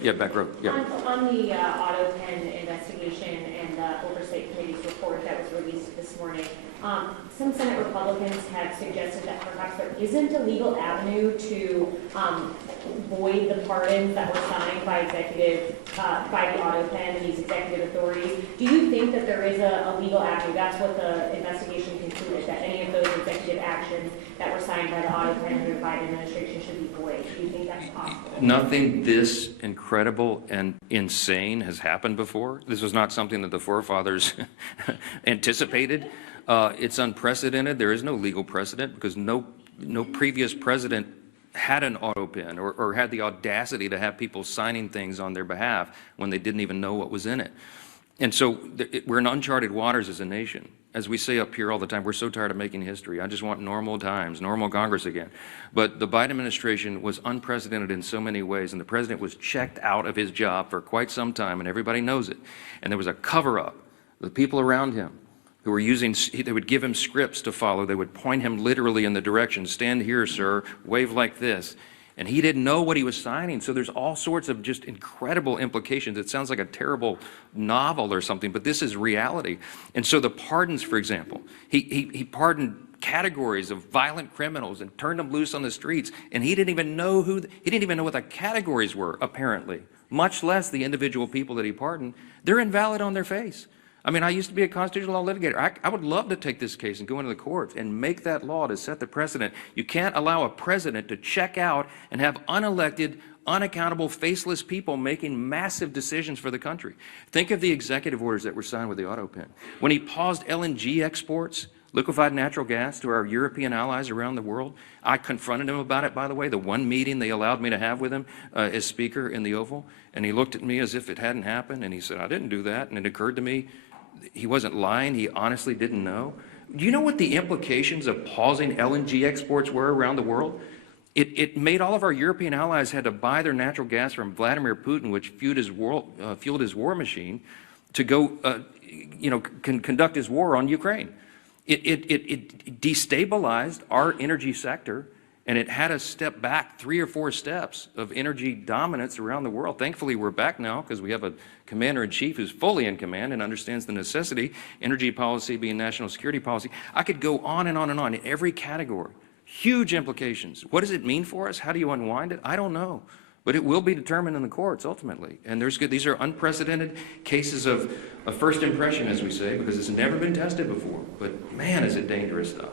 Yeah, back row. Yeah. On the Autopen investigation and the Oversight Committee's report that was released this morning, some Senate Republicans have suggested that perhaps there isn't a legal avenue to void the pardons that were signed by by the Autopen and these executive authorities. Do you think that there is a legal avenue? That's what the investigation concluded, that any of those executive actions that were signed by the Autopen and the Biden administration should be void. Do you think that's possible? Nothing this incredible and insane has happened before. This was not something that the forefathers anticipated. It's unprecedented. There is no legal precedent because no previous president had an Autopen or had the audacity to have people signing things on their behalf when they didn't even know what was in it. And so we're in uncharted waters as a nation. As we say up here all the time, we're so tired of making history. I just want normal times, normal Congress again. But the Biden administration was unprecedented in so many ways, and the president was checked out of his job for quite some time, and everybody knows it. And there was a cover-up. The people around him who were they would give him scripts to follow. They would point him literally in the direction, stand here, sir, wave like this. And he didn't know what he was signing. So there's all sorts of just incredible implications. It sounds like a terrible novel or something, but this is reality. And so the pardons, for example, he pardoned categories of violent criminals and turned them loose on the streets. And he didn't even know what the categories were, apparently, much less the individual people that he pardoned. They're invalid on their face. I mean, I used to be a constitutional law litigator. I would love to take this case and go into the courts and make that law to set the precedent. You can't allow a president to check out and have unelected, unaccountable, faceless people making massive decisions for the country. Think of the executive orders that were signed with the Autopen. When he paused LNG exports, liquefied natural gas, to our European allies around the world, I confronted him about it, by the way, the one meeting they allowed me to have with him as Speaker in the Oval. And he looked at me as if it hadn't happened, and he said, I didn't do that. And it occurred to me, he wasn't lying. He honestly didn't know. Do you know what the implications of pausing LNG exports were around the world? It made all of our European allies had to buy their natural gas from Vladimir Putin, which fueled his war machine, to go, conduct his war on Ukraine. It destabilized our energy sector, and it had us step back 3 or 4 steps of energy dominance around the world. Thankfully, we're back now because we have a commander-in-chief who's fully in command and understands the necessity, energy policy being national security policy. I could go on and on and on in every category. Huge implications. What does it mean for us? How do you unwind it? I don't know. But it will be determined in the courts ultimately. And these are unprecedented cases of first impression, as we say, because it's never been tested before. But man, is it dangerous stuff.